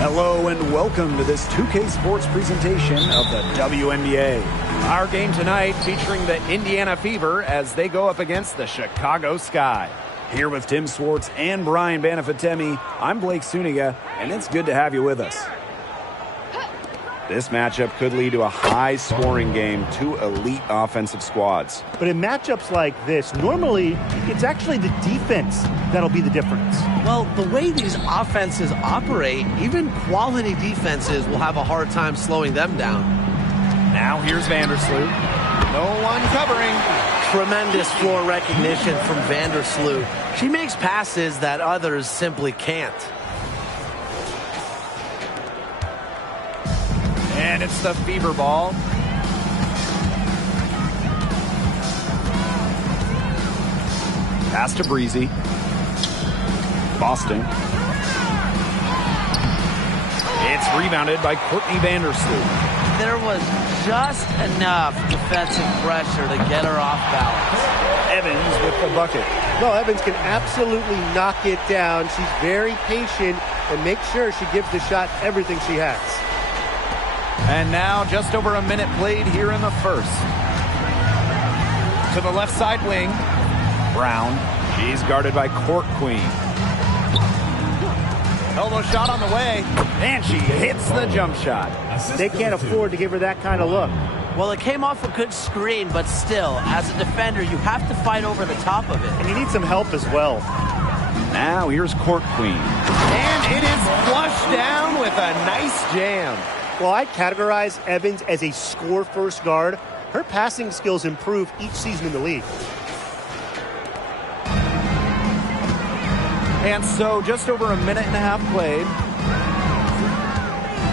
Hello and welcome to this 2K Sports presentation of the WNBA. Our game tonight featuring the Indiana Fever as they go up against the Chicago Sky. Here with Tim Swartz and Brian Banafitemi, I'm Blake Suniga, and it's good to have you with us. This matchup could lead to a high-scoring game, two elite offensive squads. But in matchups like this, normally it's actually the defense that'll be the difference. Well, the way these offenses operate, even quality defenses will have a hard time slowing them down. Now here's Vandersloot. No one covering. Tremendous floor recognition from Vandersloot. She makes passes that others simply can't. And it's the Fever ball. Pass to Breezy. Boston. It's rebounded by Courtney Vandersloot. There was just enough defensive pressure to get her off balance. Evans with the bucket. No, Evans can absolutely knock it down. She's very patient and makes sure she gives the shot everything she has. And now just over a minute played here in the first. To the left side wing. Brown. She's guarded by Court Queen. Elbow shot on the way. And she hits the jump shot. They can't afford to give her that kind of look. Well, it came off a good screen, but still, as a defender, you have to fight over the top of it. And you need some help as well. Now here's Court Queen. And it is flushed down with a nice jam. Well, I categorize Evans as a score-first guard. Her passing skills improve each season in the league. And so just over a minute and a half played.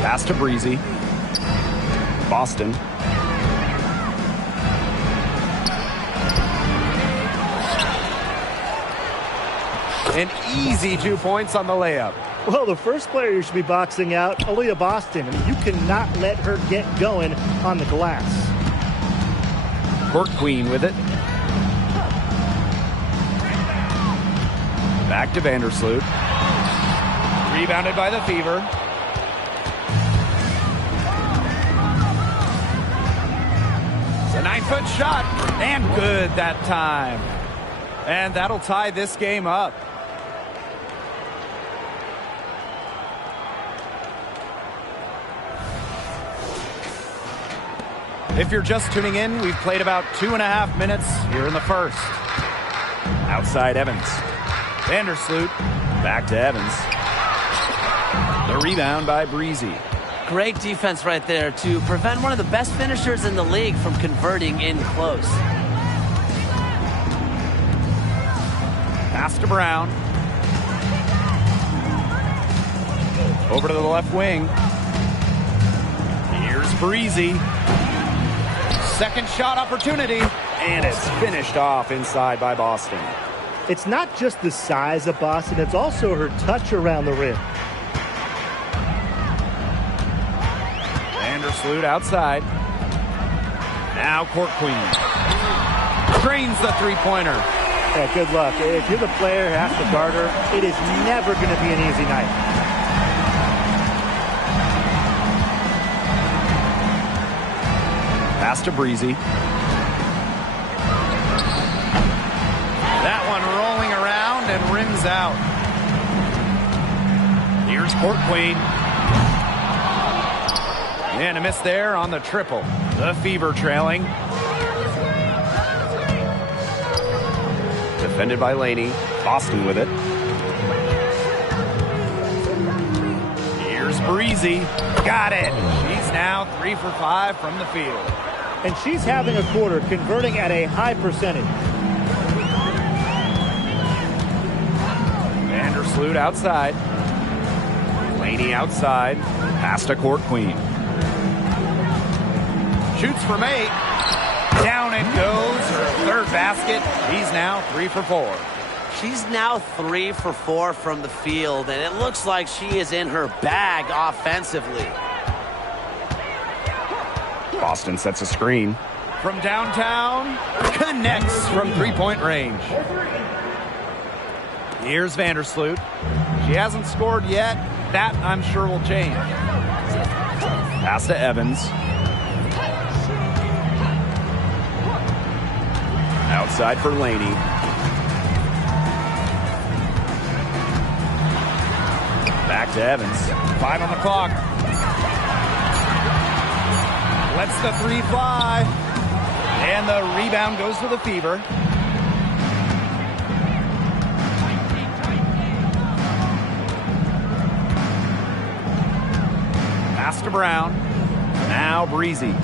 Pass to Breezy. Boston. An easy 2 points on the layup. Well, the first player you should be boxing out, Aaliyah Boston. I mean, you cannot let her get going on the glass. Court Queen with it. Back to Vandersloot. Rebounded by the Fever. It's a 9-foot shot. And good that time. And that'll tie this game up. If you're just tuning in, we've played about 2.5 minutes here in the first. Outside Evans. Vandersloot. Back to Evans. The rebound by Breezy. Great defense right there to prevent one of the best finishers in the league from converting in close. Pass to Brown. Over to the left wing. Here's Breezy. Second shot opportunity, and it's finished off inside by Boston. It's not just the size of Boston, it's also her touch around the rim. Vandersloot outside. Now Court Queen. Drains the three-pointer. Yeah, good luck. If you're the player who has to guard her, it is never going to be an easy night. Pass to Breezy. That one rolling around and rims out. Here's Court Queen. And a miss there on the triple. The Fever trailing. Defended by Laney. Boston with it. Here's Breezy. Got it. She's now 3 for 5 from the field. And she's having a quarter, converting at a high percentage. Vandersloot outside. Laney outside. Pass to Court Queen. Shoots from 8. Down it goes. Her third basket. He's now 3 for 4. She's now 3 for 4 from the field, and it looks like she is in her bag offensively. Boston sets a screen. From downtown, connects from three-point range. Here's Vandersloot. She hasn't scored yet. that, I'm sure, will change. Pass to Evans. Outside for Laney. Back to Evans. 5 on the clock. Lets the 3 fly. And the rebound goes to the Fever. Pass to Brown. Now Breezy.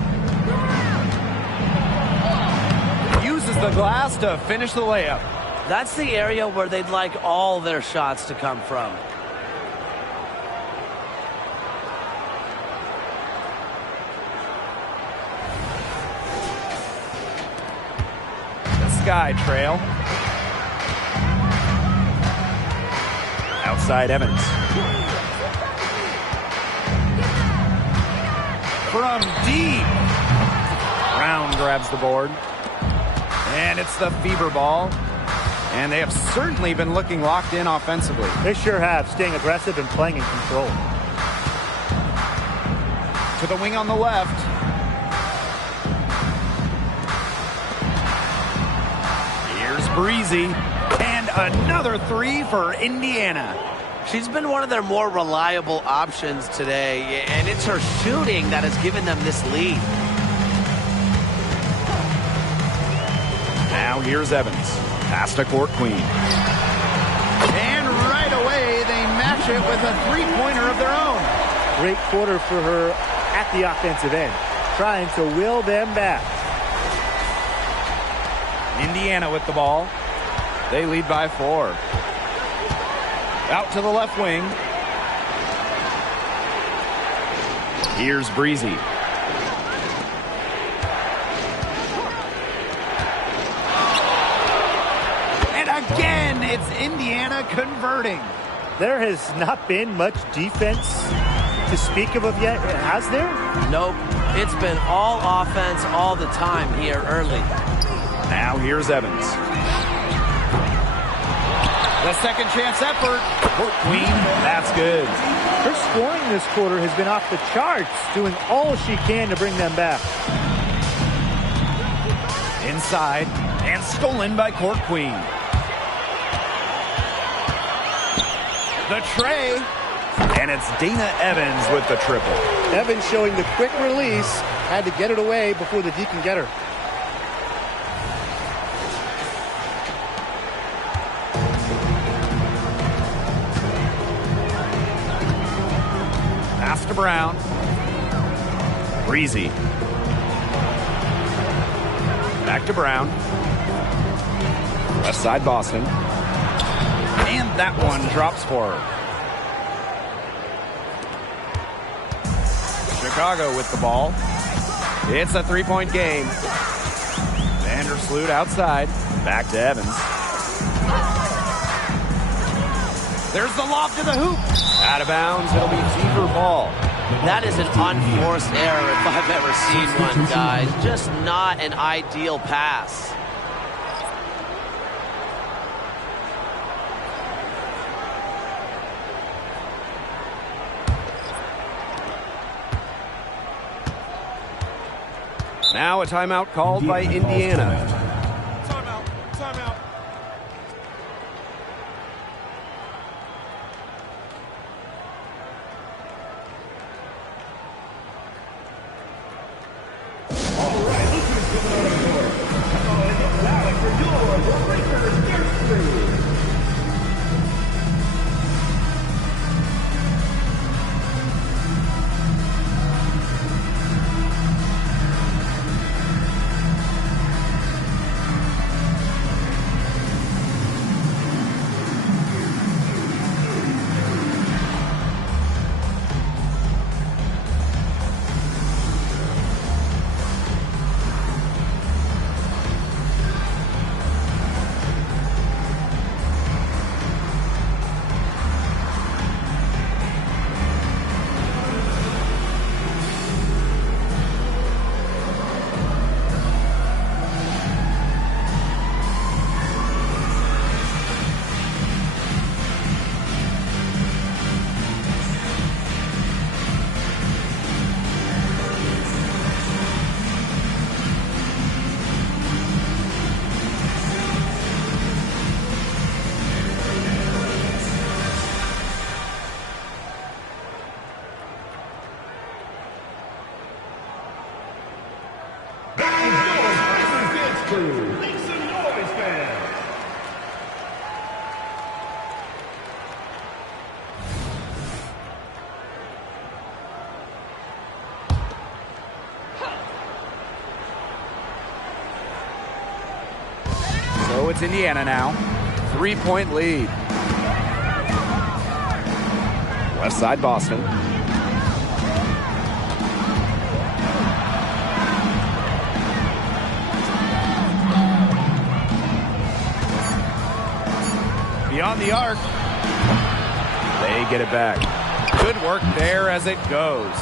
Uses the glass to finish the layup. That's the area where they'd like all their shots to come from. Sky trail. Outside Evans. From deep. Brown grabs the board. And it's the Fever ball. And they have certainly been looking locked in offensively. They sure have, staying aggressive and playing in control. To the wing on the left. Breezy, and another 3 for Indiana. She's been one of their more reliable options today, and it's her shooting that has given them this lead. Now here's Evans. Pass to Court Queen. And right away, they match it with a three-pointer of their own. Great quarter for her at the offensive end, trying to will them back. Indiana with the ball. They lead by 4. Out to the left wing. Here's Breezy. And again, it's Indiana converting. There has not been much defense to speak of yet, has there? Nope. It's been all offense all the time here early. Now here's Evans. The second chance effort. Court Queen, that's good. Her scoring this quarter has been off the charts, doing all she can to bring them back. Inside, and stolen by Court Queen. The tray, and it's Dana Evans with the triple. Evans showing the quick release, had to get it away before the D can get her. Pass to Brown. Breezy. Back to Brown. Left side Boston. And that one drops for her. Chicago with the ball. It's a three-point game. Vandersloot outside. Back to Evans. There's the lob to the hoop. Out of bounds. It'll be Fever ball. That is an unforced error if I've ever seen one, guys. Just not an ideal pass. Now a timeout called by Indiana. Timeout. it's Indiana now. 3-point lead. Left side, Boston. Beyond the arc. They get it back. Good work there as it goes.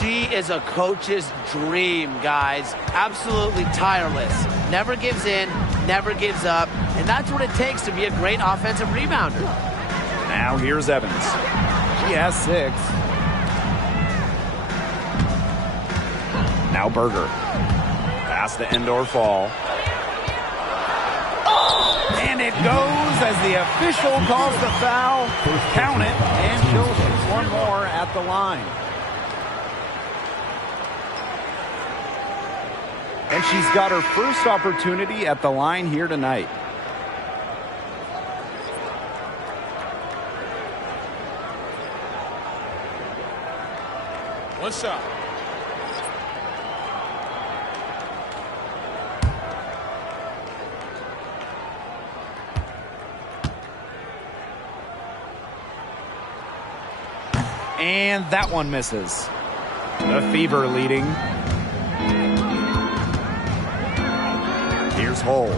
She is a coach's dream, guys. Absolutely tireless. Never gives in, never gives up. And that's what it takes to be a great offensive rebounder. Now here's Evans. He has 6. Now Berger. Pass to Endor Fall. And it goes as the official calls the foul. Count it, and she'll shoot one more at the line. And she's got her first opportunity at the line here tonight. One shot. And that one misses. The Fever leading. Here's Hull.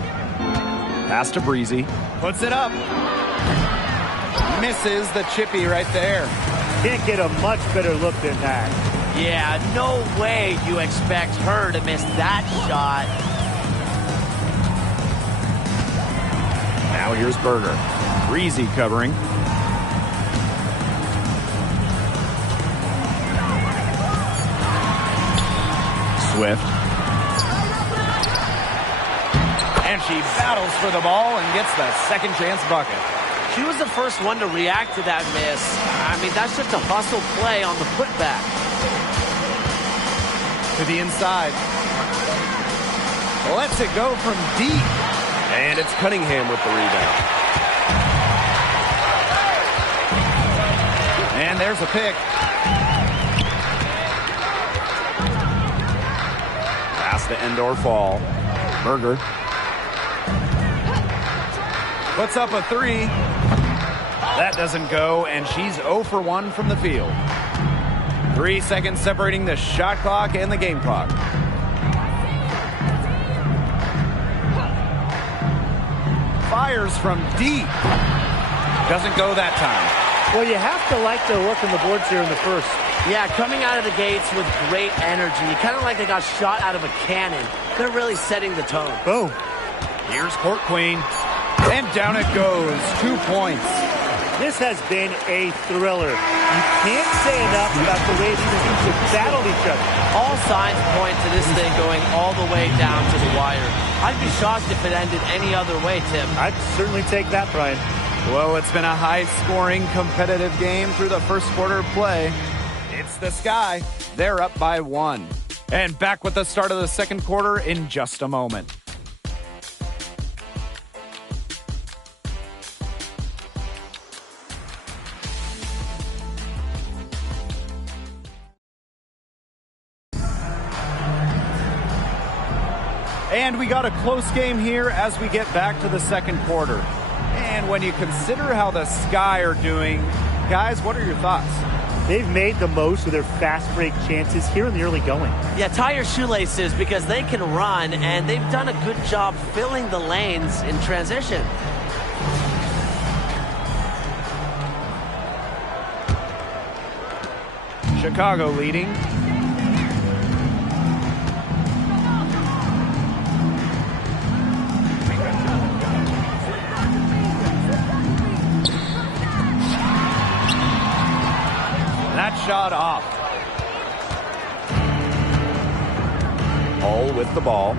Pass to Breezy. Puts it up. Misses the chippy right there. Can't get a much better look than that. Yeah, no way you expect her to miss that shot. Now here's Berger. Breezy covering. Swift. And she battles for the ball and gets the second chance bucket. She was the first one to react to that miss. I mean, that's just a hustle play on the putback. To the inside. Lets it go from deep. And it's Cunningham with the rebound. And there's a pick. Pass to Endor Fall. Berger. Puts up a 3. That doesn't go, and she's 0 for 1 from the field. 3 seconds separating the shot clock and the game clock. Fires from deep. Doesn't go that time. Well, you have to like their work on the boards here in the first. Yeah, coming out of the gates with great energy. Kind of like they got shot out of a cannon. They're really setting the tone. Boom. Here's Court Queen. And down it goes. 2 points. This has been a thriller. You can't say enough about the way these teams have battled each other. All signs point to this thing going all the way down to the wire. I'd be shocked if it ended any other way, Tim. I'd certainly take that, Brian. Well, it's been a high-scoring, competitive game through the first quarter of play. It's the Sky. They're up by 1. And back with the start of the second quarter in just a moment. And we got a close game here as we get back to the second quarter. And when you consider how the Sky are doing, guys, what are your thoughts? They've made the most of their fast break chances here in the early going. Yeah, tie your shoelaces because they can run, and they've done a good job filling the lanes in transition. Chicago leading. That shot off. Hull with the ball.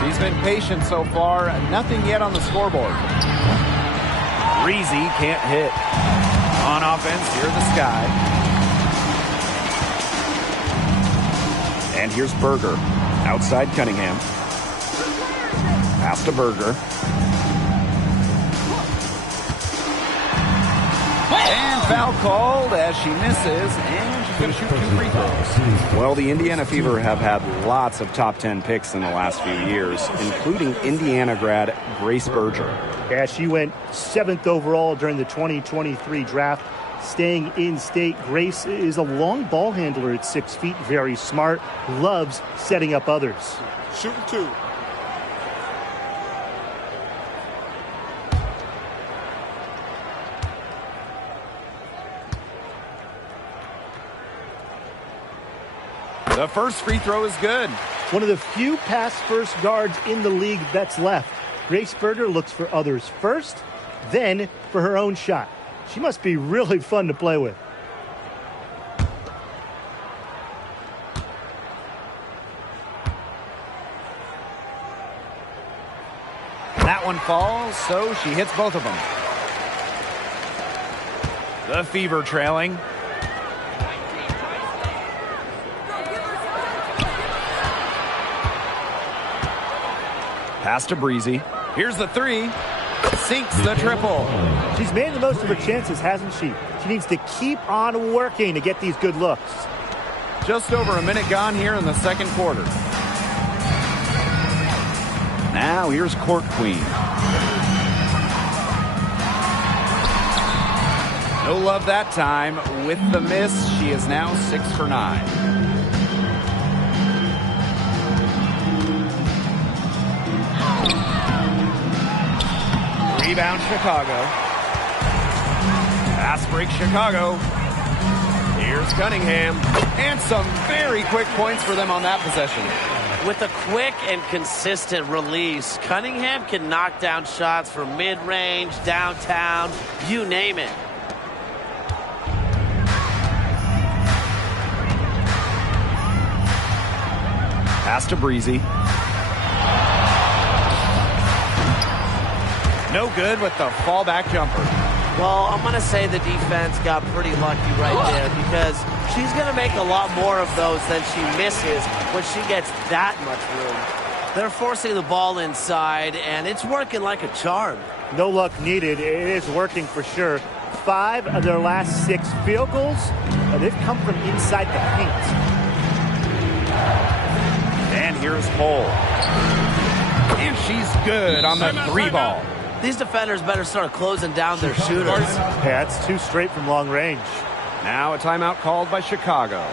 She's been patient so far. Nothing yet on the scoreboard. Breezy can't hit. On offense, here's the Sky. And here's Berger. Outside Cunningham. Pass to Berger. And foul called as she misses, and she going to shoot 2 free throws. Well, the Indiana Fever have had lots of top 10 picks in the last few years, including Indiana grad Grace Berger. Yeah, she went 7th overall during the 2023 draft. Staying in state, Grace is a long ball handler at 6 feet, very smart, loves setting up others. Shooting 2. The first free throw is good. One of the few pass-first guards in the league that's left. Grace Berger looks for others first, then for her own shot. She must be really fun to play with. That one falls, so she hits both of them. The Fever trailing. Pass to Breezy. Here's the 3. Sinks the triple. She's made the most of her chances, hasn't she? She needs to keep on working to get these good looks. Just over a minute gone here in the second quarter. Now here's Court Queen. No love that time. With the miss, she is now 6 for 9. Rebound Chicago. Pass break Chicago. Here's Cunningham. And some very quick points for them on that possession. With a quick and consistent release, Cunningham can knock down shots from mid-range, downtown, you name it. Pass to Breezy. No good with the fallback jumper. Well, I'm going to say the defense got pretty lucky right there because she's going to make a lot more of those than she misses when she gets that much room. They're forcing the ball inside, and it's working like a charm. No luck needed. It is working for sure. 5 of their last 6 field goals, they've come from inside the paint. And here's Cole. And she's good on the 3 ball. These defenders better start closing down their shooters. Yeah, that's 2 straight from long range. Now a timeout called by Chicago.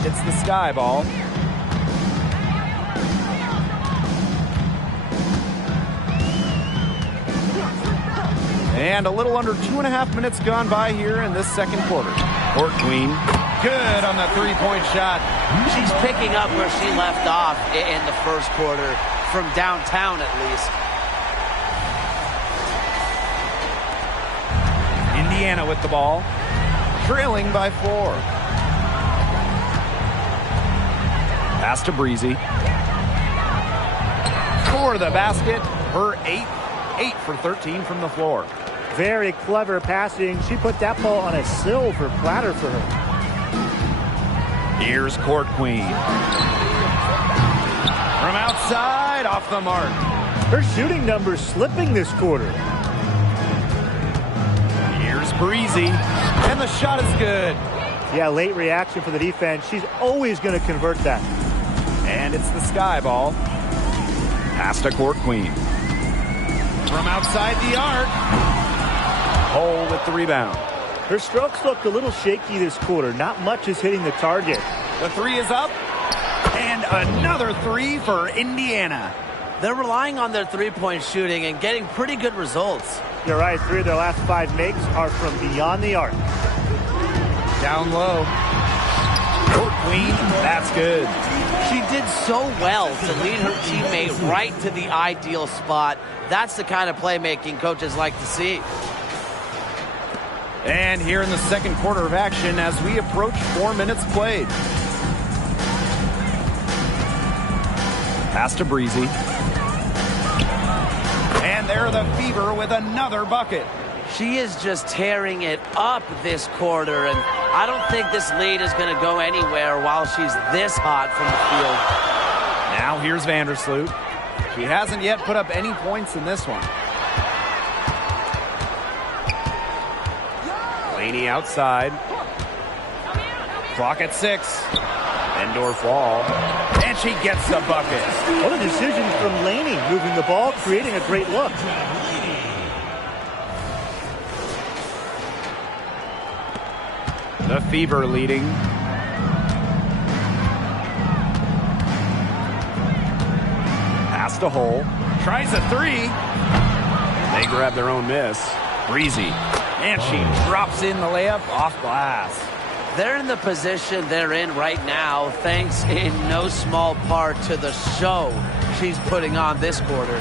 It's the sky ball. And a little under 2.5 minutes gone by here in this second quarter. Court Queen, good on the 3-point shot. She's picking up where she left off in the first quarter, from downtown at least. Indiana with the ball, trailing by 4. Pass to Breezy. For the basket, her 8th. 8 for 13 from the floor. Very clever passing. She put that ball on a silver platter for her. Here's Court Queen. From outside, off the mark. Her shooting numbers slipping this quarter. Here's Breezy, and the shot is good. Yeah, late reaction for the defense. She's always going to convert that. And it's the Sky ball. Pass to Court Queen. From outside the arc. Hole with the rebound. Her strokes looked a little shaky this quarter. Not much is hitting the target. The three is up. And another three for Indiana. They're relying on their three-point shooting and getting pretty good results. You're right. 3 of their last 5 makes are from beyond the arc. Down low. Court Queen, that's good. She did so well to lead her teammate right to the ideal spot. That's the kind of playmaking coaches like to see. And here in the second quarter of action as we approach 4 minutes played. Pass to Breezy. And there the Fever with another bucket. She is just tearing it up this quarter, and I don't think this lead is going to go anywhere while she's this hot from the field. Now here's Vandersloot. She hasn't yet put up any points in this one. Laney outside. Clock at 6. Endorf wall. And she gets the bucket. What a decision from Laney, moving the ball, creating a great look. The Fever leading. Pass to Hole. Tries a 3. They grab their own miss. Breezy. And she drops in the layup off glass. They're in the position they're in right now, thanks in no small part to the show she's putting on this quarter.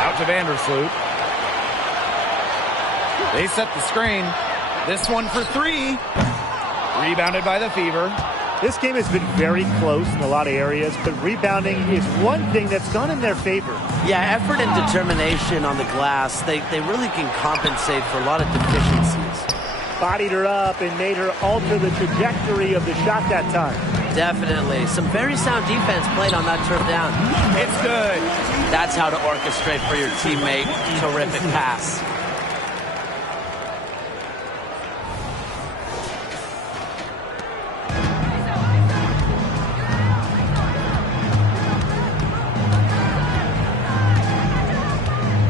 Out to Vandersloot. They set the screen. This one for 3. Rebounded by the Fever. This game has been very close in a lot of areas, but rebounding is one thing that's gone in their favor. Yeah, effort and determination on the glass, they really can compensate for a lot of deficiencies. Bodied her up and made her alter the trajectory of the shot that time. Definitely. Some very sound defense played on that turf down. It's good. That's how to orchestrate for your teammate. Terrific pass.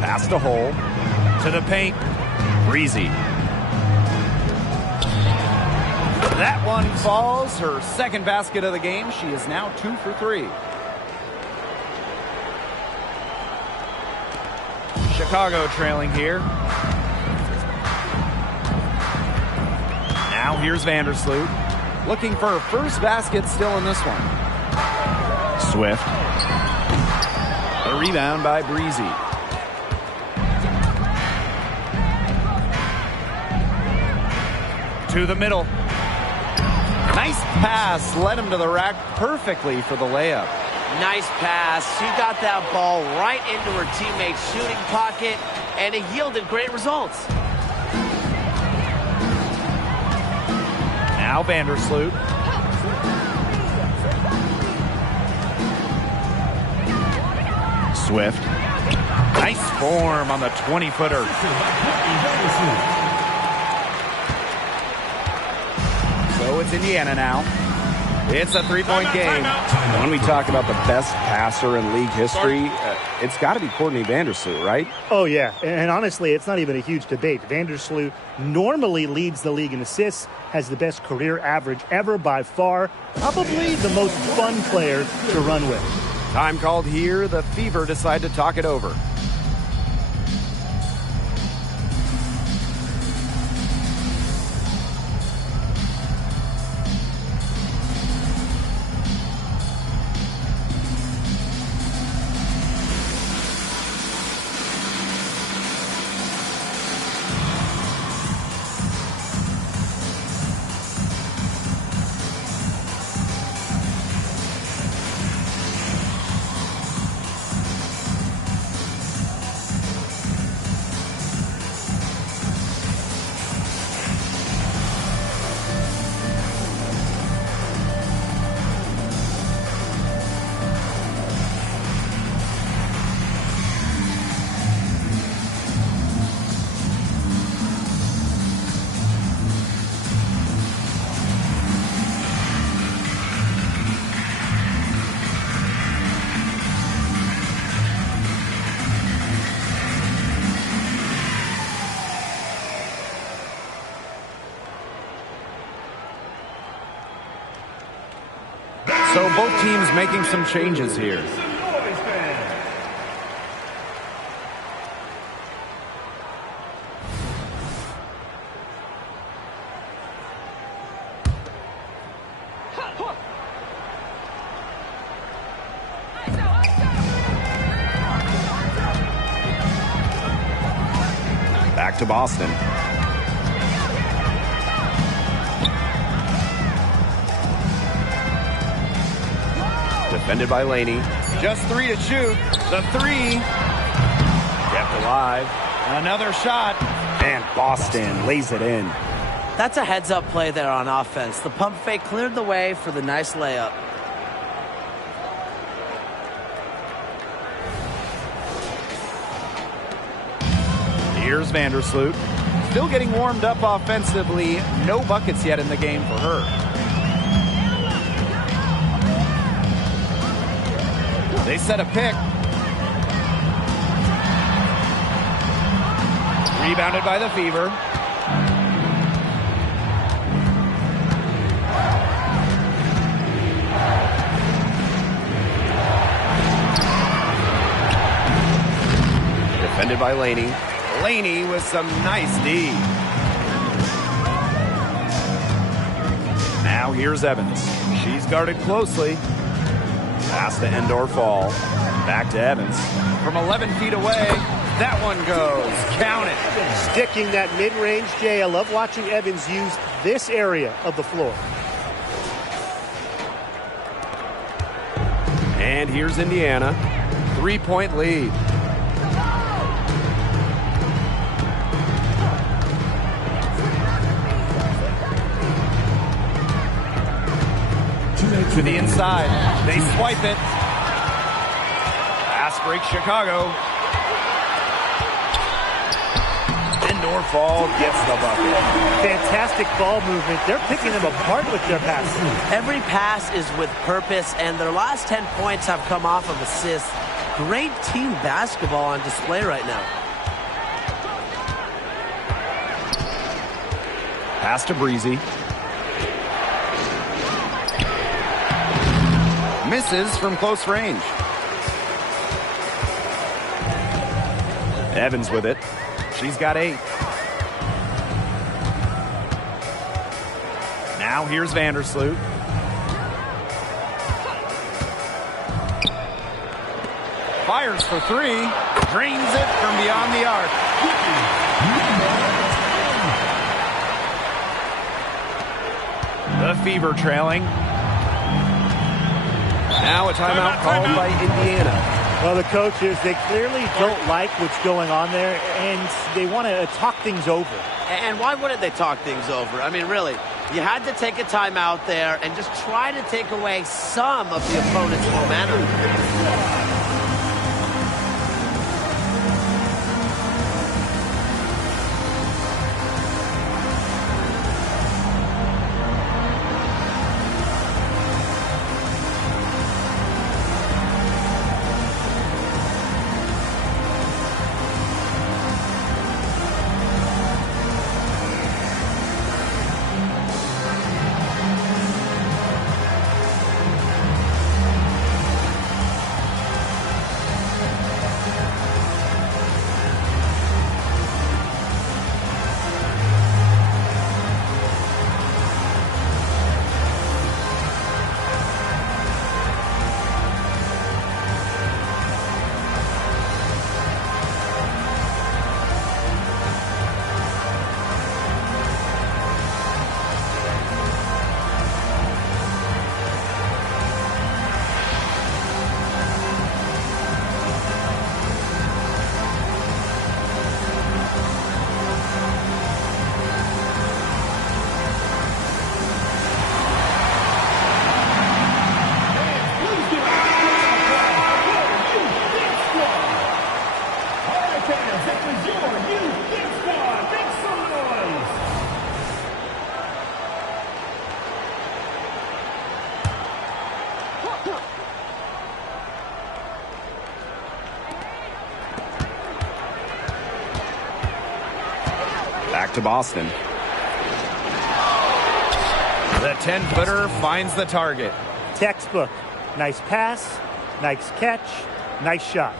Pass to Hole. To the paint. Breezy. That one falls. Her second basket of the game. She is now 2 for 3. Chicago trailing here. Now here's Vandersloot. Looking for her first basket still in this one. Swift. A rebound by Breezy. To the middle. Nice pass. Led him to the rack perfectly for the layup. Nice pass. She got that ball right into her teammate's shooting pocket, and it yielded great results. Now Vandersloot. Swift. Nice form on the 20-footer. So it's Indiana now. It's a three-point game. When we talk about the best passer in league history, it's got to be Courtney Vandersloot, right? Oh, yeah. And honestly, it's not even a huge debate. Vandersloot normally leads the league in assists, has the best career average ever by far. Probably the most fun player to run with. Time called here. The Fever decide to talk it over. So both teams making some changes here. Back to Boston. Defended by Laney. Just 3 to shoot. The 3. Kept alive. Another shot. And Boston lays it in. That's a heads-up play there on offense. The pump fake cleared the way for the nice layup. Here's Vandersloot. Still getting warmed up offensively. No buckets yet in the game for her. They set a pick. Rebounded by the Fever. Defended by Laney. Laney with some nice D. Now here's Evans. She's guarded closely. Pass to Endor Fall. Back to Evans. From 11 feet away, that one goes. Count it. Sticking that mid-range, Jay. I love watching Evans use this area of the floor. And here's Indiana. 3-point lead. To the inside. They swipe it. Pass break Chicago. Endor Fall gets the bucket. Fantastic ball movement. They're picking them apart with their passes. Every pass is with purpose, and their last 10 points have come off of assists. Great team basketball on display right now. Pass to Breezy. Misses from close range. Evans with it. She's got 8. Now here's Vandersloot. Fires for 3. Drains it from beyond the arc. The Fever trailing. Now a timeout called by Indiana. Well, the coaches, they clearly don't like what's going on there, and they want to talk things over. And why wouldn't they talk things over? I mean, really, you had to take a timeout there and just try to take away some of the opponent's momentum. Back to Boston. The 10-footer finds the target. Textbook. Nice pass, nice catch, nice shot.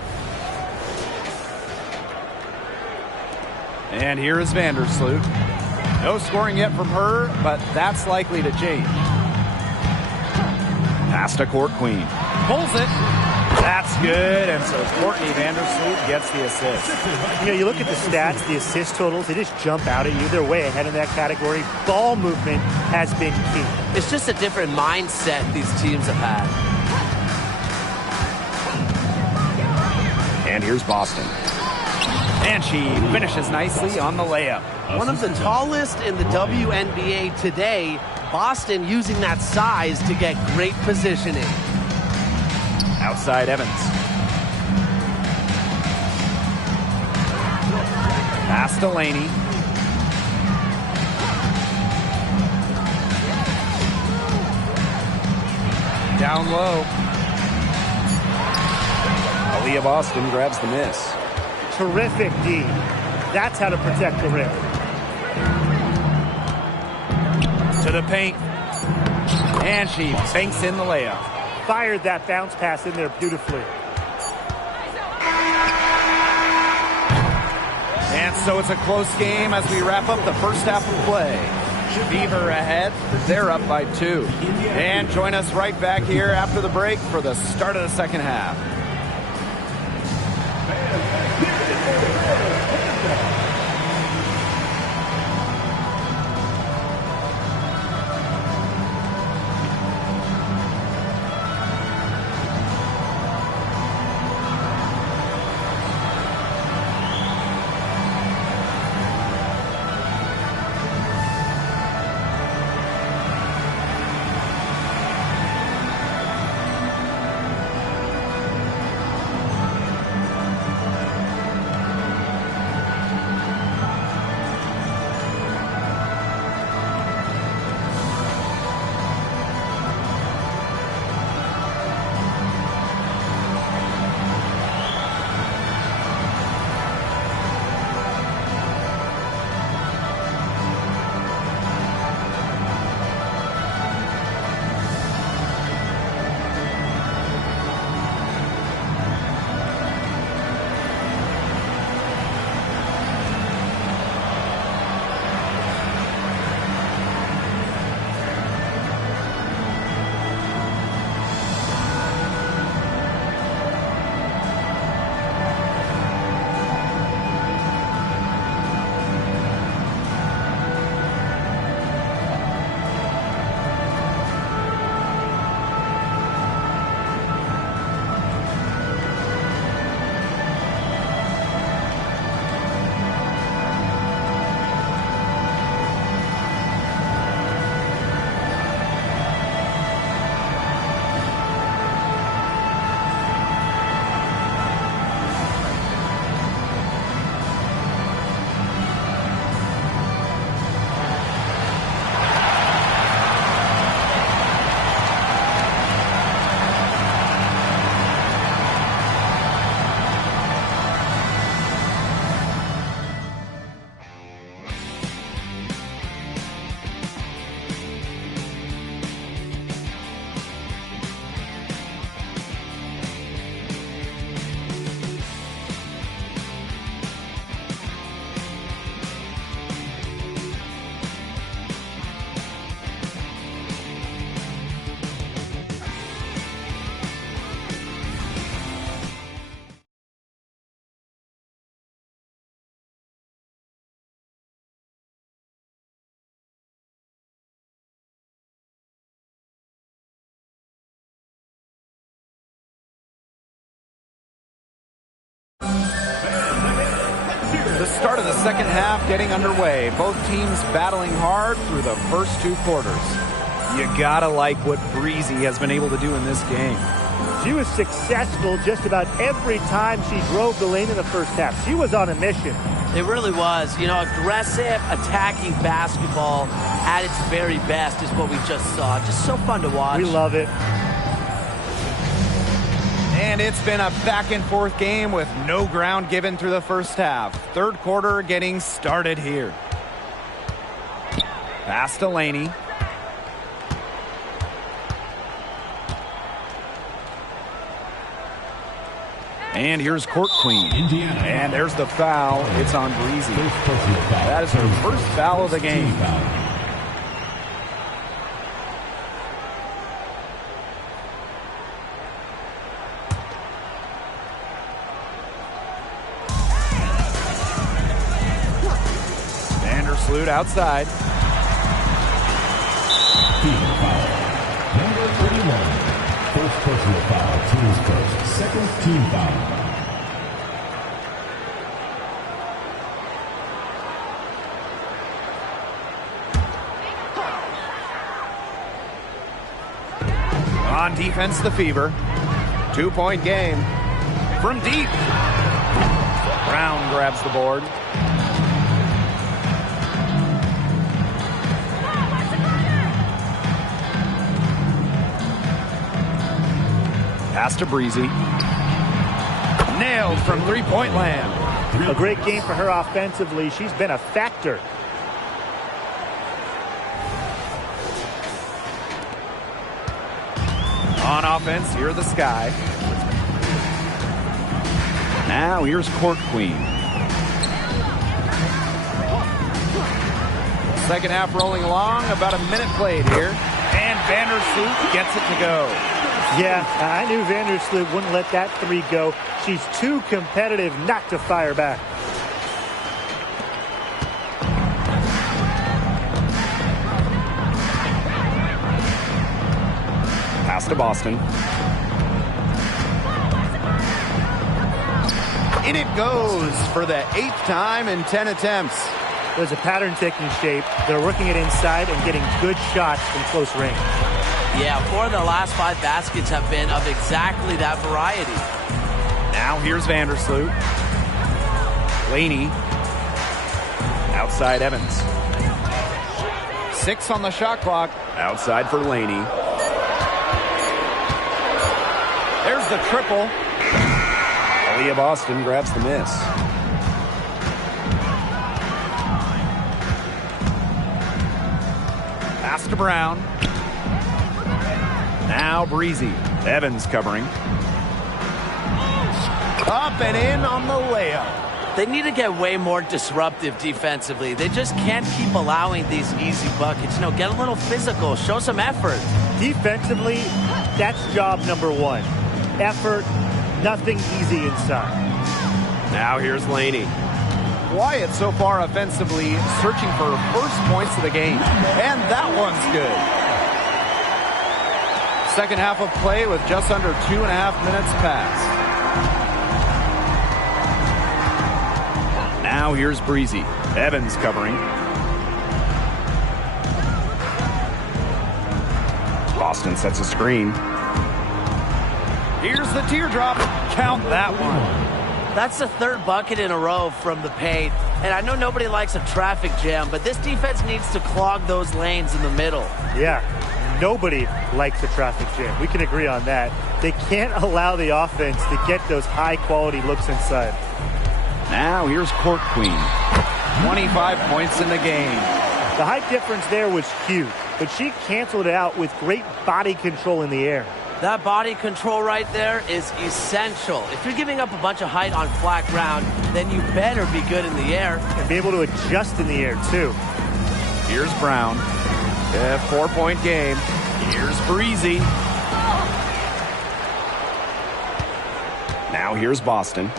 And here is Vandersloot. No scoring yet from her, but that's likely to change. Pass to Court Queen. Pulls it. That's good, and so Courtney Vandersloot gets the assist. You know, you look at the stats, the assist totals, they just jump out at you. They're way ahead in that category. Ball movement has been key. It's just a different mindset these teams have had. And here's Boston. And she finishes nicely on the layup. One of the tallest in the WNBA today, Boston using that size to get great positioning. Outside Evans. Pass to Laney. Down low. Aaliyah Boston grabs the miss. Terrific D. That's how to protect the rim. To the paint. And she banks in the layup. Fired that bounce pass in there beautifully. And so it's a close game as we wrap up the first half of play. Fever ahead. They're up by 2. And join us right back here after the break for the start of the second half. The start of the second half getting underway. Both teams battling hard through the first 2 quarters. You gotta like what Breezy has been able to do in this game. She was successful just about every time she drove the lane in the first half. She was on a mission. It really was. You know, aggressive, attacking basketball at its very best is what we just saw. Just so fun to watch. We love it. And it's been a back-and-forth game with no ground given through the first half. Third quarter getting started here. Pass to Laney. And here's Court Queen. And there's the foul. It's on Breezy. That is her first foul of the game. Vandersloot outside. Number 31. First personal foul, team's first. Second team foul. On defense, the Fever. 2-point game. From deep. Brown grabs the board. Pass to Breezy. Nailed from three-point land. A great game for her offensively. She's been a factor. On offense, here are the Sky. Now here's Court Queen. Second half rolling along, about a minute played here. And Vandersloot gets it to go. Yeah, I knew Vandersloot wouldn't let that three go. She's too competitive not to fire back. Pass to Boston. In it goes for the 8th time in 10 attempts. There's a pattern taking shape. They're working it inside and getting good shots from close range. Yeah, 4 of the last 5 baskets have been of exactly that variety. Now here's Vandersloot. Laney. Outside Evans. 6 on the shot clock. Outside for Laney. There's the triple. Aaliyah Boston grabs the miss. Pass to Brown. Now Breezy. Evans covering. Up and in on the layup. They need to get way more disruptive defensively. They just can't keep allowing these easy buckets. You know, get a little physical. Show some effort. Defensively, that's job number 1. Effort, nothing easy inside. Now here's Laney. Wyatt so far offensively searching for first points of the game. And that one's good. Second half of play with just under 2.5 minutes passed. Now here's Breezy. Evans covering. Boston sets a screen. Here's the teardrop. Count that one. That's the 3rd bucket in a row from the paint. And I know nobody likes a traffic jam, but this defense needs to clog those lanes in the middle. Yeah, nobody likes a traffic jam. We can agree on that. They can't allow the offense to get those high-quality looks inside. Now here's Court Queen. 25 points in the game. The height difference there was huge, but she canceled it out with great body control in the air. That body control right there is essential. If you're giving up a bunch of height on flat ground, then you better be good in the air. And be able to adjust in the air, too. Here's Brown. A 4-point game. Here's Breezy. Now here's Boston.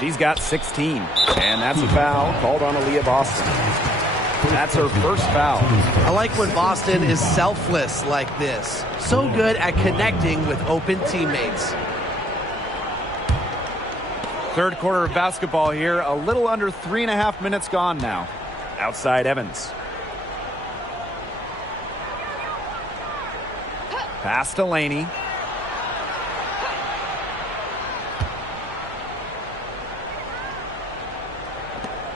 She's got 16. And that's a foul called on Aaliyah Boston. That's her first foul. I like when Boston is selfless like this. So good at connecting with open teammates. Third quarter of basketball here. A little under 3.5 minutes gone now. Outside Evans. Pass to Laney.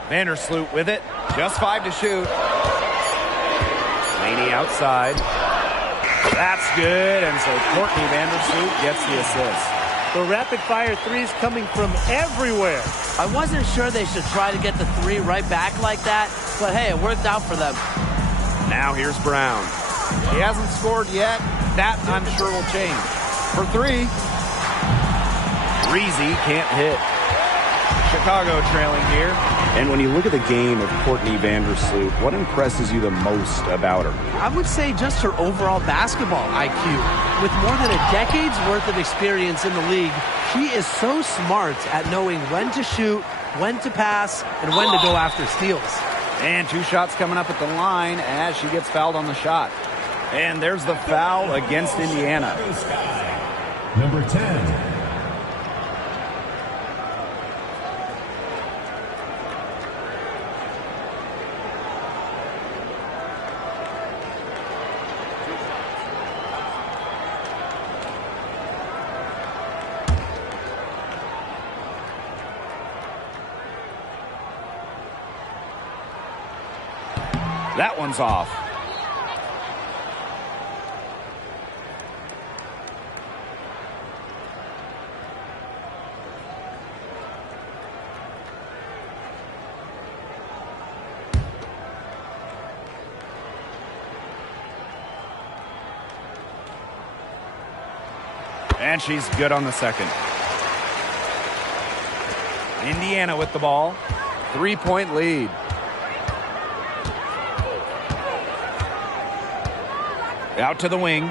Vandersloot with it. Just 5 to shoot. Laney outside. That's good. And so Courtney Vandersloot gets the assist. The rapid-fire threes coming from everywhere. I wasn't sure they should try to get the 3 right back like that, but hey, it worked out for them. Now here's Brown. He hasn't scored yet. That, I'm sure, will change. For 3. Breezy can't hit. Chicago trailing here. And when you look at the game of Courtney Vandersloot, what impresses you the most about her? I would say just her overall basketball IQ. With more than a decade's worth of experience in the league, she is so smart at knowing when to shoot, when to pass, and when to go after steals. And 2 shots coming up at the line as she gets fouled on the shot. And there's the foul against Indiana. Number 10. That one's off. And she's good on the second. Indiana with the ball. 3-point lead. Out to the wing.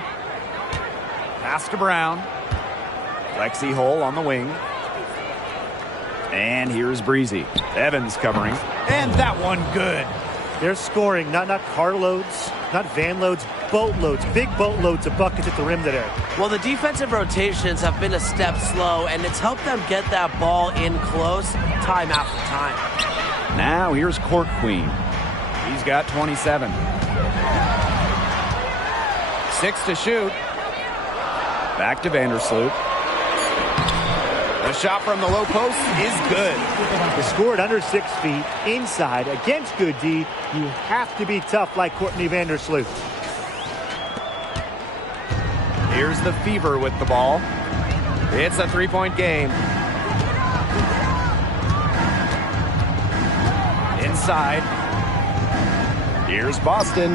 Pass to Brown. Lexi Hole on the wing. And here's Breezy. Evans covering. And that one good. They're scoring, not carloads, not van loads, boatloads, big boatloads of buckets at the rim today. Well, the defensive rotations have been a step slow, and it's helped them get that ball in close time after time. Now here's Court Queen. He's got 27. 6 to shoot. Back to Vandersloot. The shot from the low post is good. To score at under 6 feet, inside, against good D, you have to be tough like Courtney Vandersloot. Here's the Fever with the ball. It's a 3-point game. Inside. Here's Boston.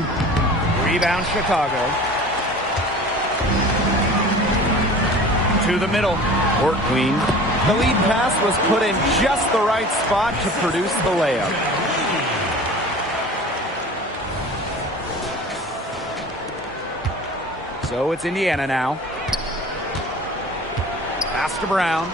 Rebound Chicago. To the middle. Court Queen. The lead pass was put in just the right spot to produce the layup. So it's Indiana now. Pass to Brown.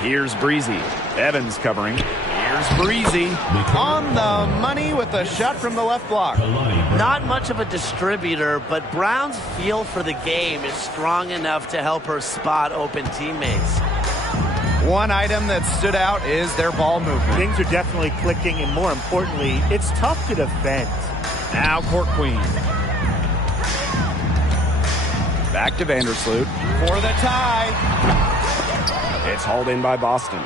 Here's Breezy. Evans covering. Here's Breezy on the money with a shot from the left block. Not much of a distributor, but Brown's feel for the game is strong enough to help her spot open teammates. One item that stood out is their ball movement. Things are definitely clicking, and more importantly, it's tough to defend. Now Court Queen. Back to Vandersloot for the tie. It's hauled in by Boston.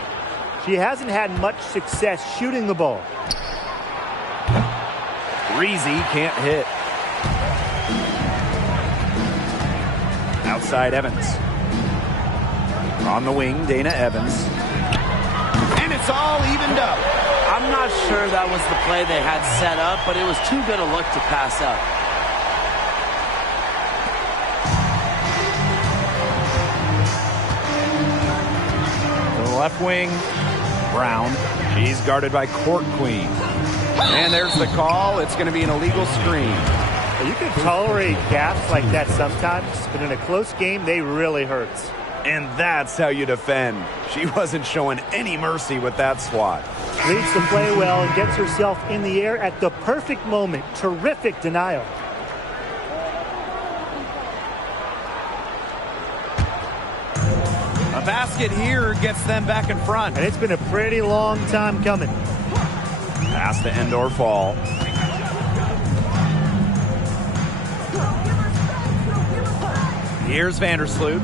She hasn't had much success shooting the ball. Breezy can't hit. Outside Evans. On the wing, Dana Evans. And it's all evened up. I'm not sure that was the play they had set up, but it was too good a look to pass up. To the left wing, Brown. She's guarded by Court Queen. And there's the call. It's going to be an illegal screen. You can tolerate gaps like that sometimes, but in a close game, they really hurt. And that's how you defend. She wasn't showing any mercy with that swat. Reads the play well and gets herself in the air at the perfect moment. Terrific denial. A basket here gets them back in front. And it's been a pretty long time coming. Pass to Endor Fall. Here's Vandersloot.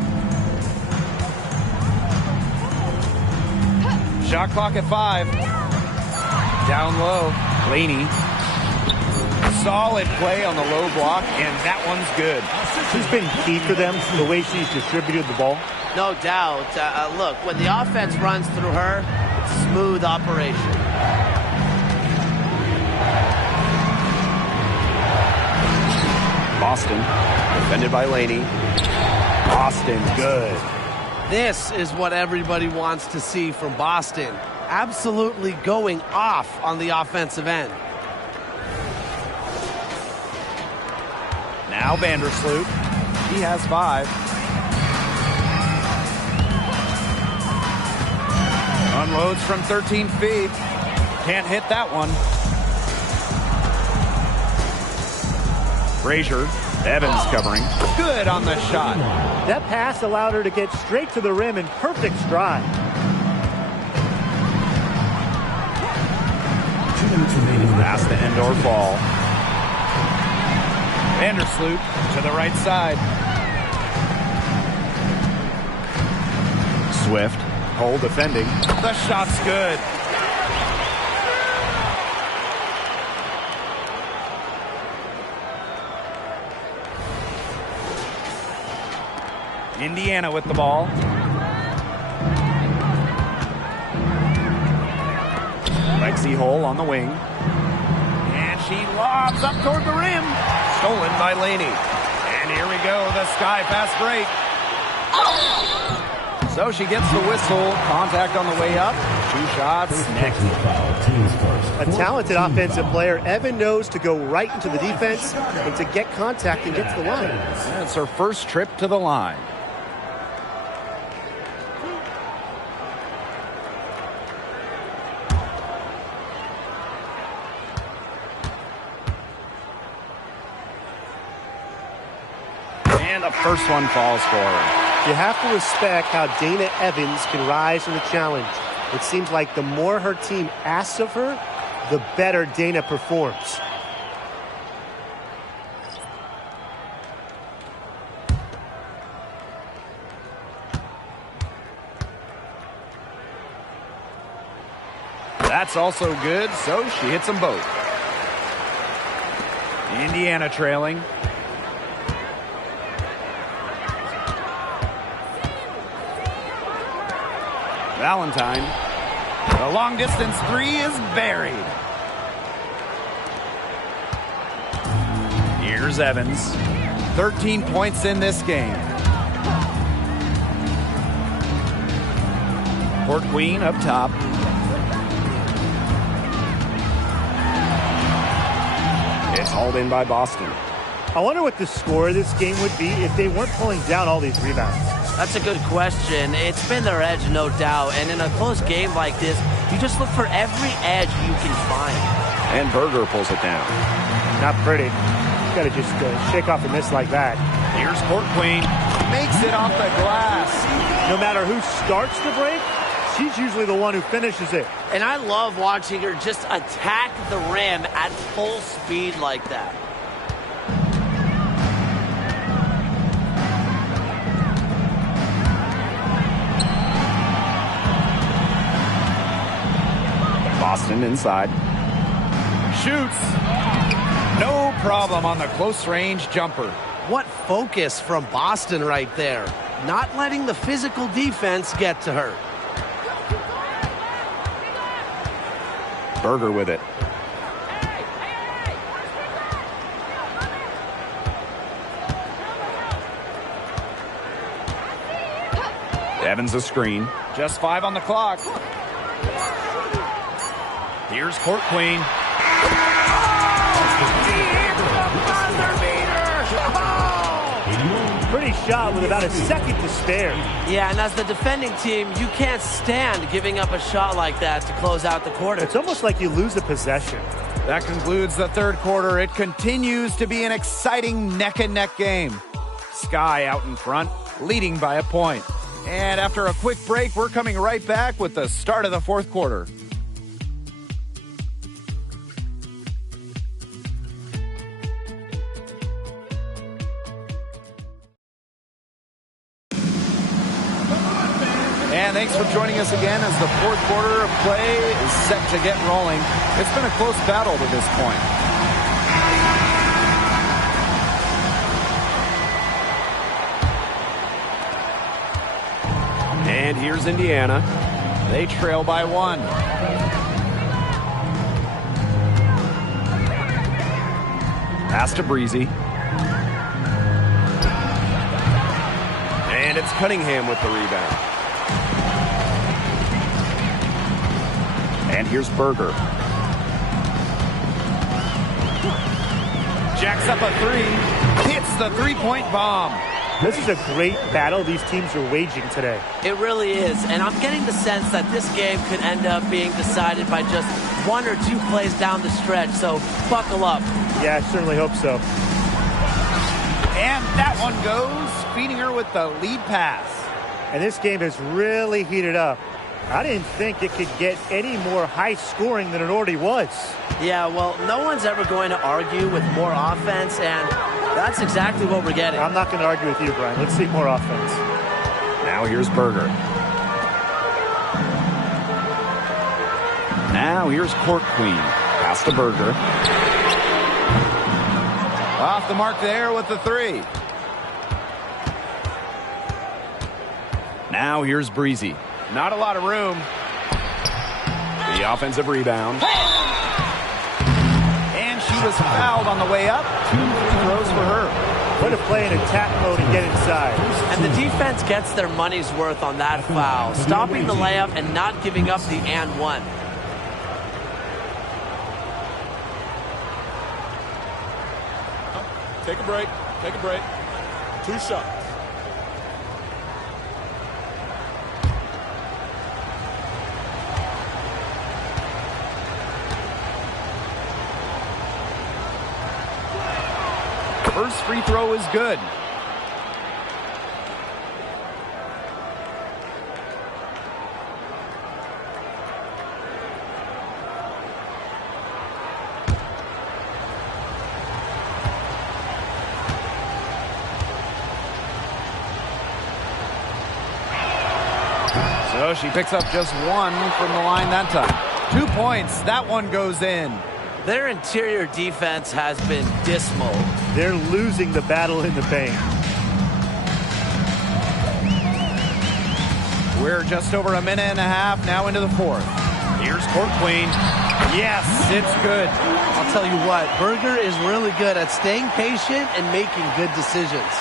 Shot clock at 5. Down low. Laney. Solid play on the low block, and that one's good. She's been key for them, the way she's distributed the ball. No doubt. Look, when the offense runs through her, it's smooth operation. Boston, defended by Laney. Boston, good. This is what everybody wants to see from Boston. Absolutely going off on the offensive end. Now Vandersloot. He has 5. Unloads from 13 feet. Can't hit that one. Frazier. Evans covering. Good on the shot. That pass allowed her to get straight to the rim in perfect stride. 2 minutes remaining. Pass to end or fall. Vandersloot to the right side. Swift. Hole defending. The shot's good. Indiana with the ball. Lexi Hole on the wing. And she lobs up toward the rim. Stolen by Laney. And here we go, the Sky fast break. So she gets the whistle. Contact on the way up. 2 shots. Next. A talented offensive player. Evan knows to go right into the defense and to get contact and get to the line. That's her first trip to the line. And the first one falls for her. You have to respect how Dana Evans can rise to the challenge. It seems like the more her team asks of her, the better Dana performs. That's also good, so she hits them both. Indiana trailing. Valentine. The long distance 3 is buried. Here's Evans. 13 points in this game. Court Queen up top. It's hauled in by Boston. I wonder what the score of this game would be if they weren't pulling down all these rebounds. That's a good question. It's been their edge, no doubt. And in a close game like this, you just look for every edge you can find. And Berger pulls it down. Not pretty. You got to just shake off a miss like that. Here's Court Queen. Makes it off the glass. No matter who starts the break, she's usually the one who finishes it. And I love watching her just attack the rim at full speed like that. Boston inside. Shoots. No problem on the close range jumper. What focus from Boston right there. Not letting the physical defense get to her. Berger with it. Evans a screen. Just 5 on the clock. Here's Court Queen. Pretty shot with about a second to spare. Yeah, and as the defending team, you can't stand giving up a shot like that to close out the quarter. It's almost like you lose a possession. That concludes the third quarter. It continues to be an exciting neck-and-neck game. Sky out in front, leading by a point. And after a quick break, we're coming right back with the start of the fourth quarter. And thanks for joining us again as the fourth quarter of play is set to get rolling. It's been a close battle to this point. And here's Indiana. They trail by 1. Pass to Breezy. And it's Cunningham with the rebound. And here's Berger. Jacks up a three. Hits the three-point bomb. This is a great battle these teams are waging today. It really is, and I'm getting the sense that this game could end up being decided by just 1 or 2 plays down the stretch, so buckle up. Yeah, I certainly hope so. And that one goes, feeding her with the lead pass. And this game has really heated up. I didn't think it could get any more high scoring than it already was. Yeah, well, no one's ever going to argue with more offense, and that's exactly what we're getting. I'm not going to argue with you, Brian. Let's see more offense. Now here's Berger. Now here's Court Queen. Pass to Berger. Off the mark there with the three. Now here's Breezy. Not a lot of room. The offensive rebound. And she was fouled on the way up. 2 free throws for her. Way to play in attack mode and get inside. And the defense gets their money's worth on that foul, stopping the layup and not giving up the and one. Take a break. Take a break. 2 shots. First free throw is good. So she picks up just 1 from the line that time. 2 points. That one goes in. Their interior defense has been dismal. They're losing the battle in the paint. We're just over a minute and a half now into the fourth. Here's Court Queen. Yes, it's good. I'll tell you what, Berger is really good at staying patient and making good decisions.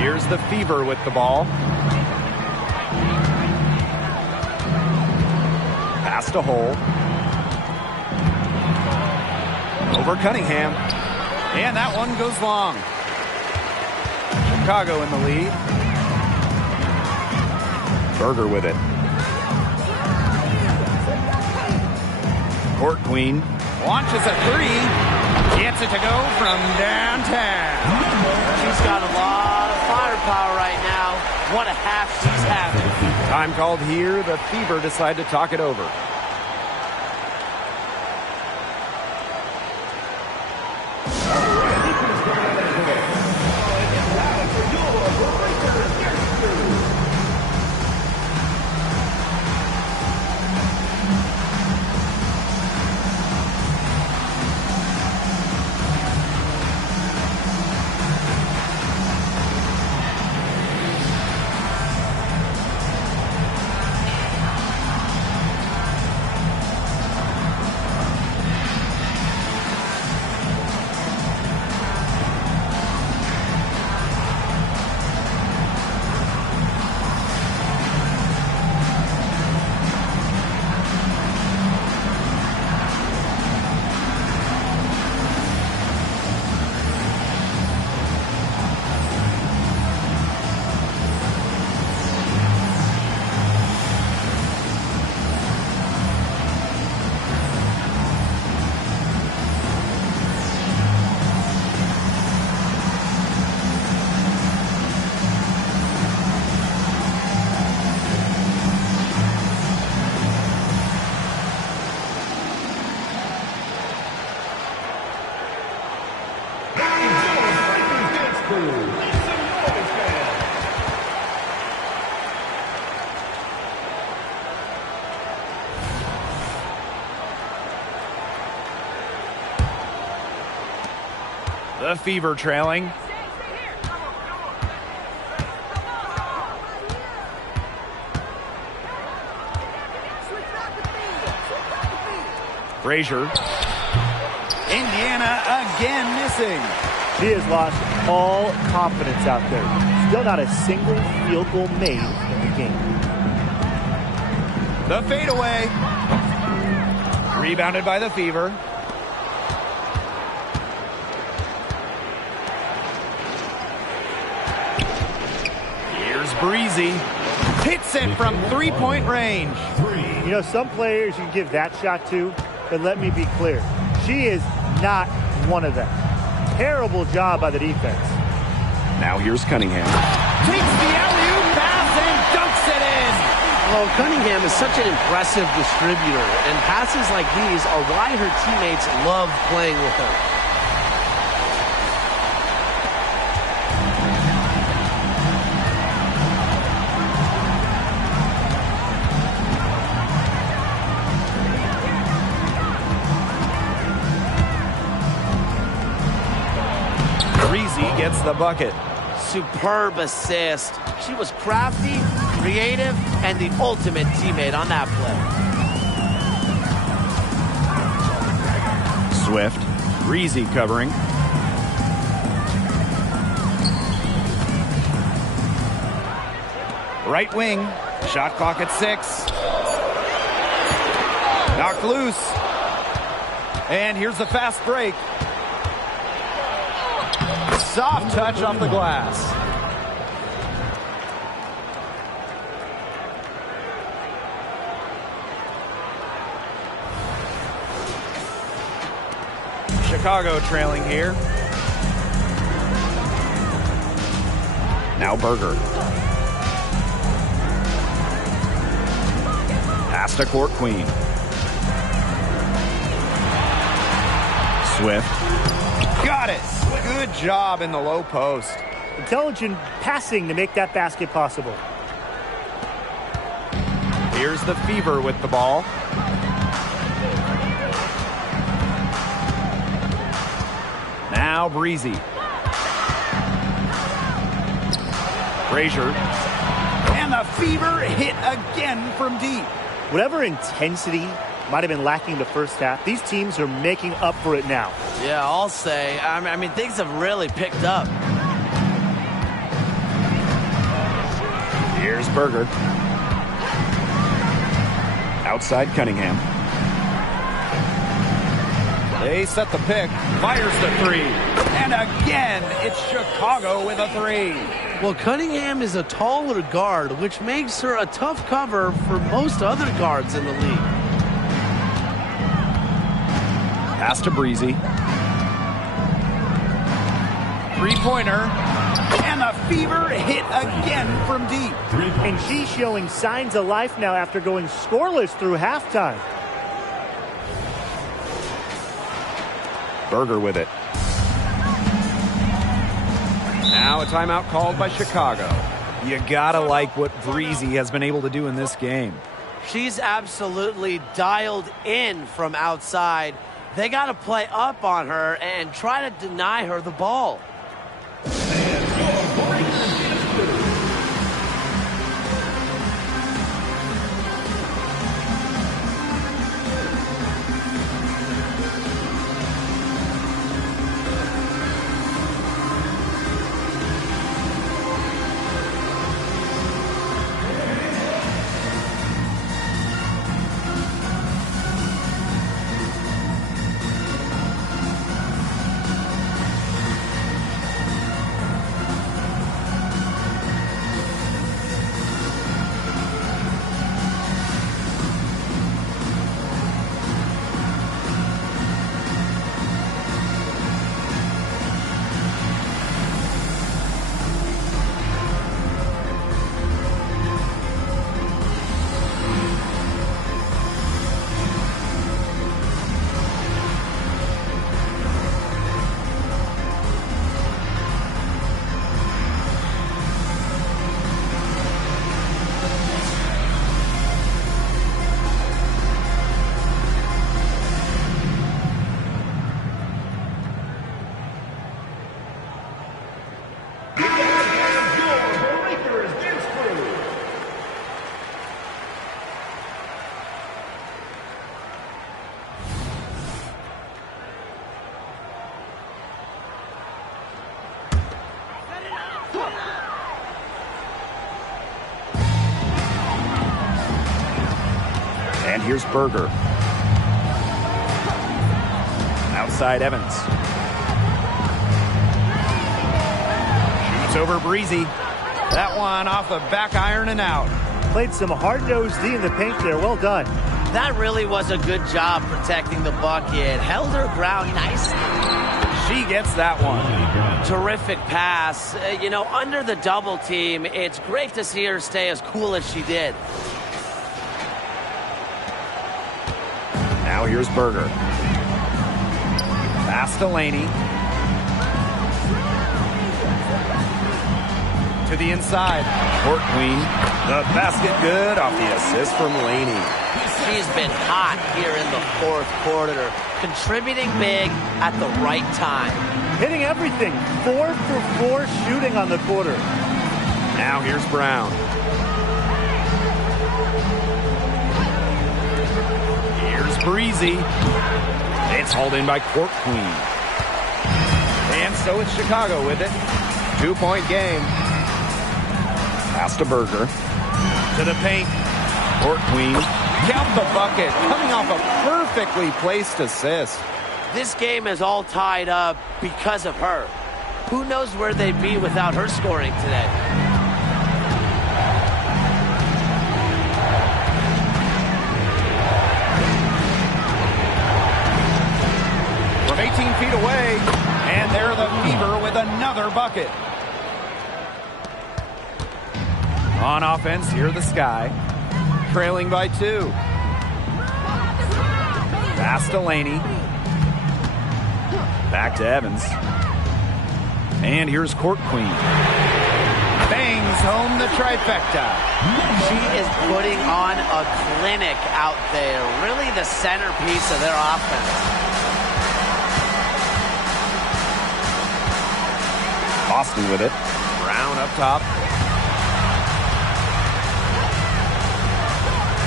Here's the Fever with the ball. Pass to Hole. Over Cunningham. And that one goes long. Chicago in the lead. Berger with it. Court Queen. Launches a three. Gets it to go from downtown. She's got a lot of firepower right now. What a half she's having. Time called here. The Fever decide to talk it over. The Fever trailing. Frazier. Indiana Indiana again missing. She has lost all confidence out there. Still not a single field goal made in the game. The fadeaway. Rebounded by the Fever. Here's Breezy. Hits it from three-point range. You know, some players you can give that shot to, but let me be clear. She is not one of them. Terrible job by the defense. Now here's Cunningham. Takes the alley-oop pass and dunks it in. Oh, Cunningham is such an impressive distributor, and passes like these are why her teammates love playing with her. Gets the bucket. Superb assist. She was crafty, creative, and the ultimate teammate on that play. Swift. Breezy covering. Right wing. Shot clock at 6. Knocked loose. And here's the fast break. Soft touch off the glass. Chicago trailing here. Now Berger. Pass to Court Queen. Swift. Got it. Good job in the low post. Intelligent passing to make that basket possible. Here's the Fever with the ball. Now Breezy. Frazier. And the Fever hit again from deep. Whatever intensity might have been lacking the first half, these teams are making up for it now. Yeah, I'll say. I mean, things have really picked up. Here's Berger. Outside Cunningham. They set the pick. Fires the 3. And again, it's Chicago with a 3. Well, Cunningham is a taller guard, which makes her a tough cover for most other guards in the league. Pass to Breezy. Three-pointer. And the Fever hit again from deep. And she's showing signs of life now after going scoreless through halftime. Berger with it. Now a timeout called by Chicago. You gotta like what Breezy has been able to do in this game. She's absolutely dialed in from outside. They got to play up on her and try to deny her the ball. here's Berger. Outside Evans. Shoots over Breezy. That one off the back iron and out. Played some hard-nosed D in the paint there. Well done. That really was a good job protecting the bucket. Held her ground nicely. She gets that one. Terrific pass. You know, under the double team, it's great to see her stay as cool as she did. Now here's Berger. Pass to Laney. To the inside. Court Queen. The basket good off the assist from Laney. She's been hot here in the fourth quarter, contributing big at the right time. Hitting everything. 4 for 4 shooting on the quarter. Now here's Brown. Here's Breezy. It's hauled in by Court Queen. And so it's Chicago with it. 2-point game. Pass to Berger. To the paint. Court Queen. Count the bucket. Coming off a perfectly placed assist. This game is all tied up because of her. Who knows where they'd be without her scoring today? From 18 feet away, and they're the Fever with another bucket. On offense, here the Sky, trailing by 2. Pass to Laney. Back to Evans. And here's Court Queen. Bangs home the trifecta. She is putting on a clinic out there. Really the centerpiece of their offense. Boston with it. Brown up top.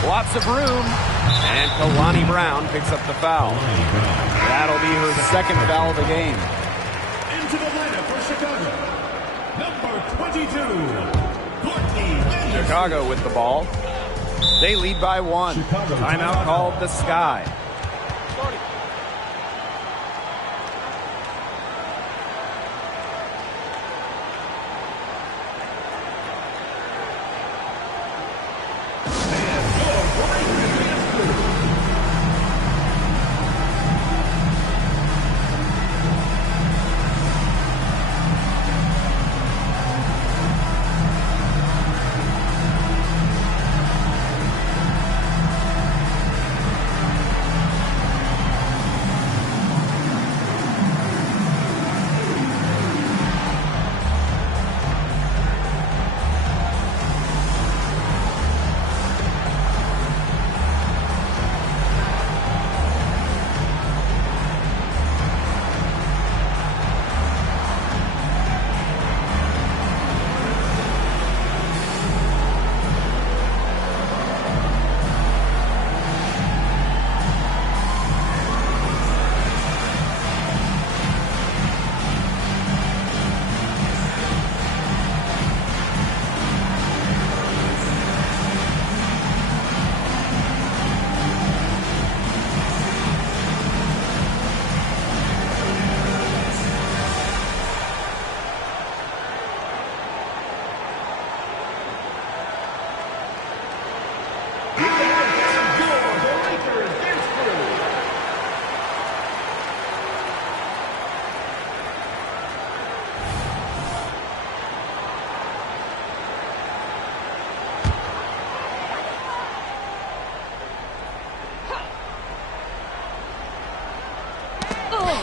Lots of room. And Kalani Brown picks up the foul. That'll be her second foul of the game. Into the lineup for Chicago, number 22, Courtney Vanderbilt. Chicago with the ball. They lead by 1. Timeout called the Sky.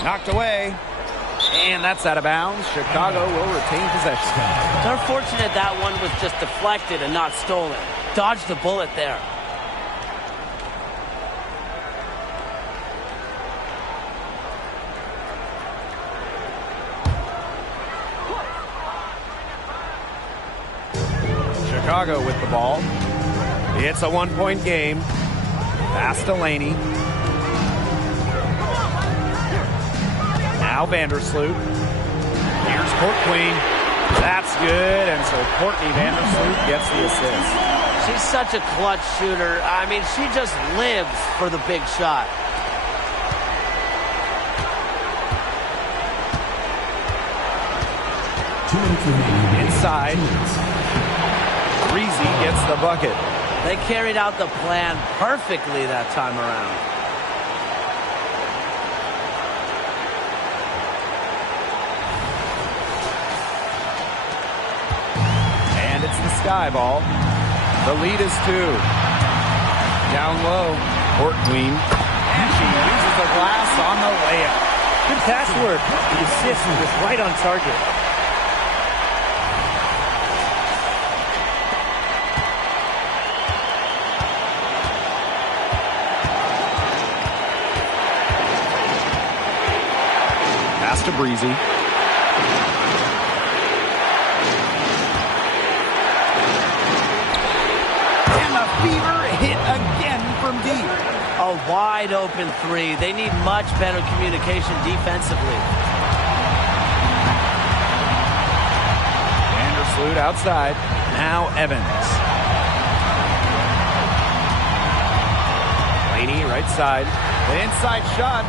Knocked away. And that's out of bounds. Chicago will retain possession. They're fortunate that one was just deflected and not stolen. Dodged the bullet there. Chicago with the ball. It's a 1-point game. Pass to Laney. Now Vandersloot. Here's Court Queen. That's good, and so Courtney Vandersloot gets the assist. She's such a clutch shooter. I mean, she just lives for the big shot. Inside. Breezy gets the bucket. They carried out the plan perfectly that time around. And it's the Sky ball. The lead is 2. Down low. Court Queen. And she uses the glass on the layup. Good pass work. The assist was right on target. Pass to Breezy. And the Fever hit again from deep. A wide open 3. They need much better communication defensively. Vandersloot outside. Now Evans. Laney right side. The inside shot.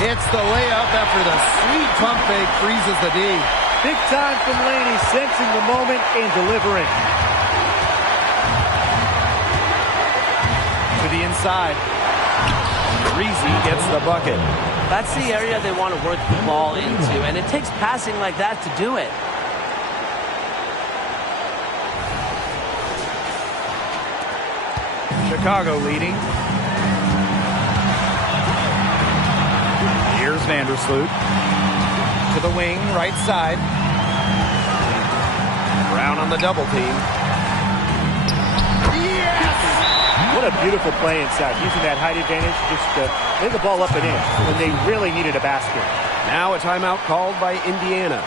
It's the layup after the sweet pump fake freezes the D. Big time from Laney, sensing the moment and delivering. To the inside. Breezy gets the bucket. That's the area they want to work the ball into, and it takes passing like that to do it. Chicago leading. Here's Vandersloot. To the wing, right side. Brown on the double team. Yes! What a beautiful play inside. Using that height advantage just to lay the ball up and in when they really needed a basket. Now a timeout called by Indiana.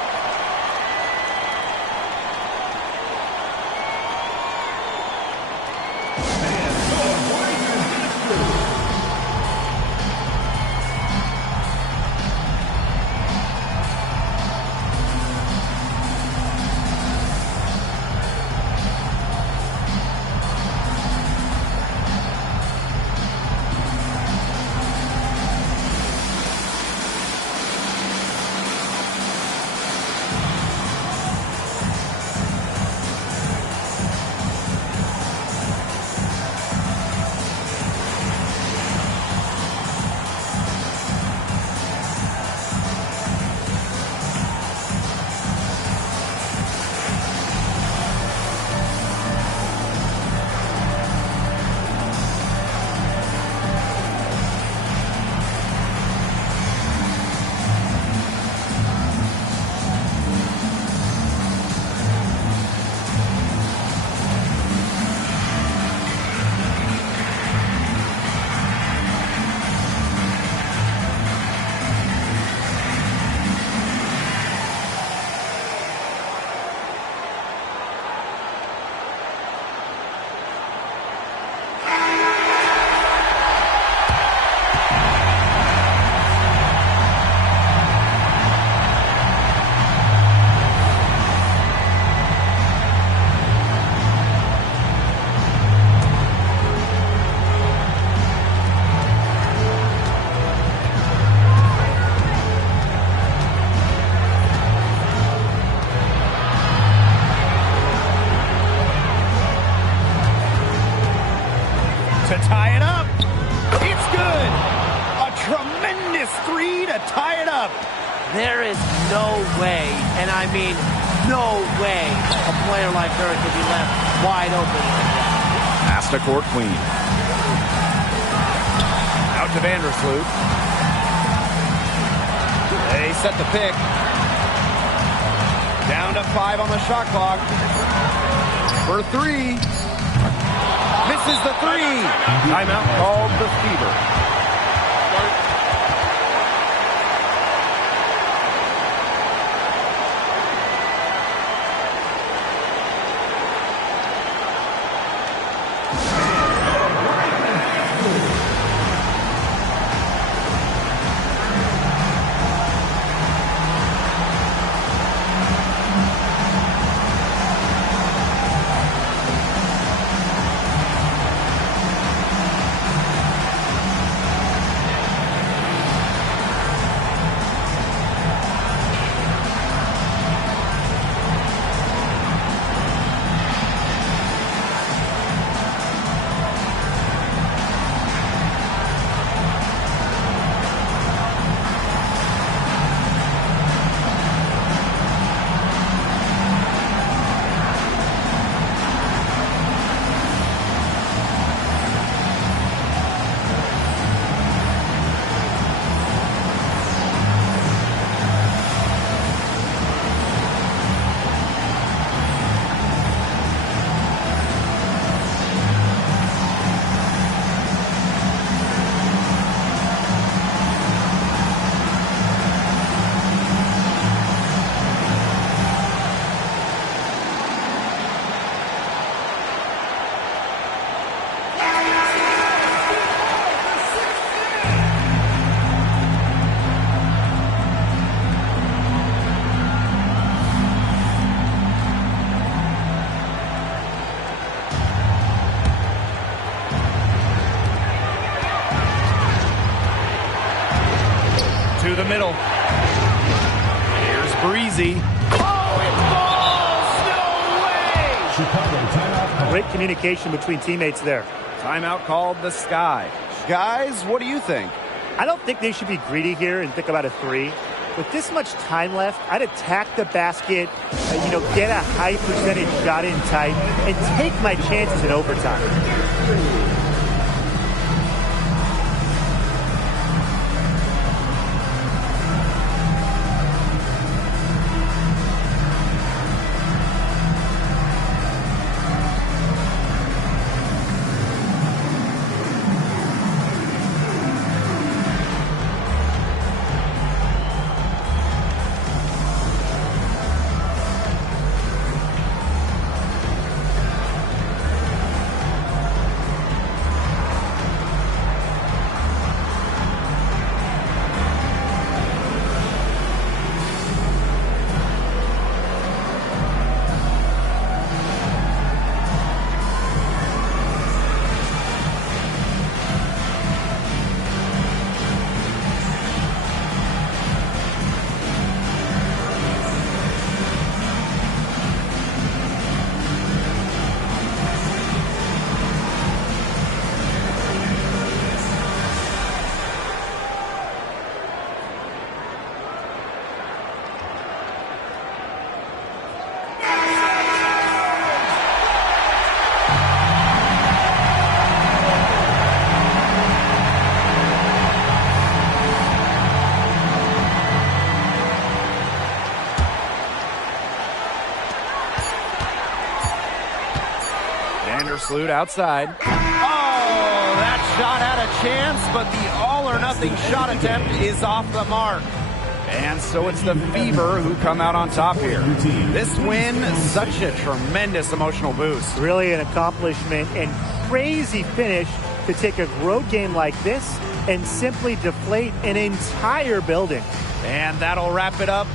To tie it up. It's good. A tremendous 3 to tie it up. There is no way, and I mean no way, a player like her could be left wide open like that. Pass to Court Queen. Out to Vandersloot. They set the pick. Down to 5 on the shot clock. For 3. Misses the 3. Timeout called the Fever. middle. Here's Breezy. Oh, it falls! No way! Great communication between teammates there. Timeout called the Sky. Guys, what do you think? I don't think they should be greedy here and think about a 3. With this much time left, I'd attack the basket, get a high percentage shot in tight, and take my chances in overtime. Vandersloot outside. Oh, that shot had a chance, but the all-or-nothing shot attempt is off the mark. And so it's the Fever who come out on top here. This win, such a tremendous emotional boost. Really an accomplishment and crazy finish to take a road game like this and simply deflate an entire building. And that'll wrap it up